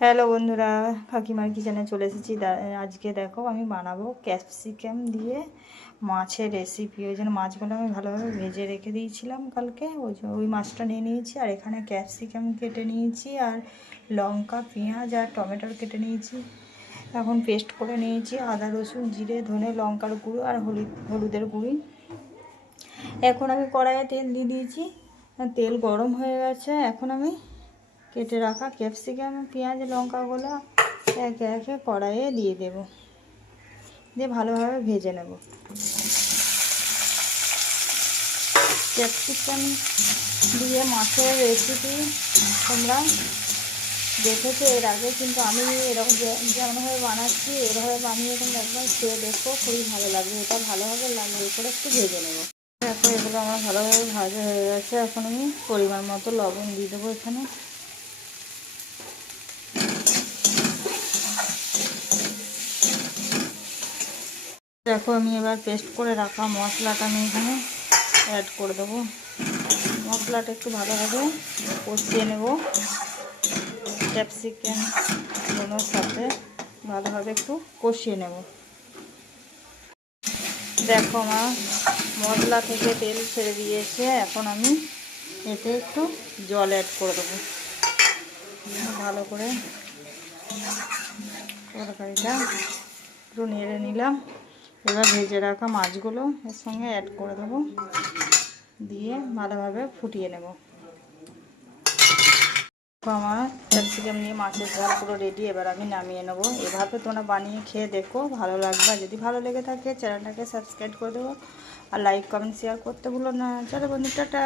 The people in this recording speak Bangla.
হ্যালো বন্ধুরা, কাকিমার কিচেনে চলে এসেছি। আজকে দেখো আমি বানাবো ক্যাপসিকাম দিয়ে মাছের রেসিপি। ওই জন্য মাছগুলো আমি ভালোভাবে ভেজে রেখে দিয়েছিলাম কালকে। ওই মাছটা নিয়ে নিয়েছি, আর এখানে ক্যাপসিকাম কেটে নিয়েছি, আর লঙ্কা, পেঁয়াজ আর টমেটোর কেটে নিয়েছি। এখন পেস্ট করে নিয়েছি আদা, রসুন, জিরে, ধনে, লঙ্কার গুঁড়ো আর হলুদের গুঁড়ি। এখন আমি কড়াইয়ে তেল দিয়ে দিয়েছি, তেল গরম হয়ে গেছে। এখন আমি কেটে রাখা ক্যাপসিকাম, পেঁয়াজ, লঙ্কাগুলো একে একে কড়াইয়ে দিয়ে দেব, দিয়ে ভালোভাবে ভেজে নেব। ক্যাপসিকাম দিয়ে মাছের রেসিপি তোমরা দেখেছো এর আগে, কিন্তু আমি এরকম যেমনভাবে বানাচ্ছি এভাবে বানিয়ে তোমরা একবার খেয়ে দেখো, খুবই ভালো লাগবে। এটা ভালোভাবে লাল করে একটু ভেজে নেব। দেখো এগুলো আমার ভালোভাবে ভাজা হয়ে গেছে। এখন আমি পরিমাণ মতো লবণ দিয়ে দেবো এখানে। দেখো আমি এবার পেস্ট করে রাখা মশলাটা আমি এখানে অ্যাড করে দেবো। মশলাটা একটু ভালোভাবে কষিয়ে নেব, ক্যাপসিকামগুলোর সাথে ভালোভাবে একটু কষিয়ে নেব। দেখো আমার মশলা থেকে তেল ছেড়ে দিয়েছে। এখন আমি এতে একটু জল অ্যাড করে দেবো। ভালো করে তরকারিটা একটু নেড়ে নিলাম। এবার ভেজে রাখা মাছগুলো এর সঙ্গে অ্যাড করে দেবো, দিয়ে ভালোভাবে ফুটিয়ে নেব। আমার ক্যাপসিকাম নিয়ে মাছের ঝাল পুরো রেডি। এবার আমি নামিয়ে নেব। এভাবে তোমরা বানিয়ে খেয়ে দেখো, ভালো লাগবে। যদি ভালো লেগে থাকে চ্যানেলটাকে সাবস্ক্রাইব করে দেবো, আর লাইক, কমেন্ট, শেয়ার করতে ভুলো না। চলো বন্ধু, টাটা।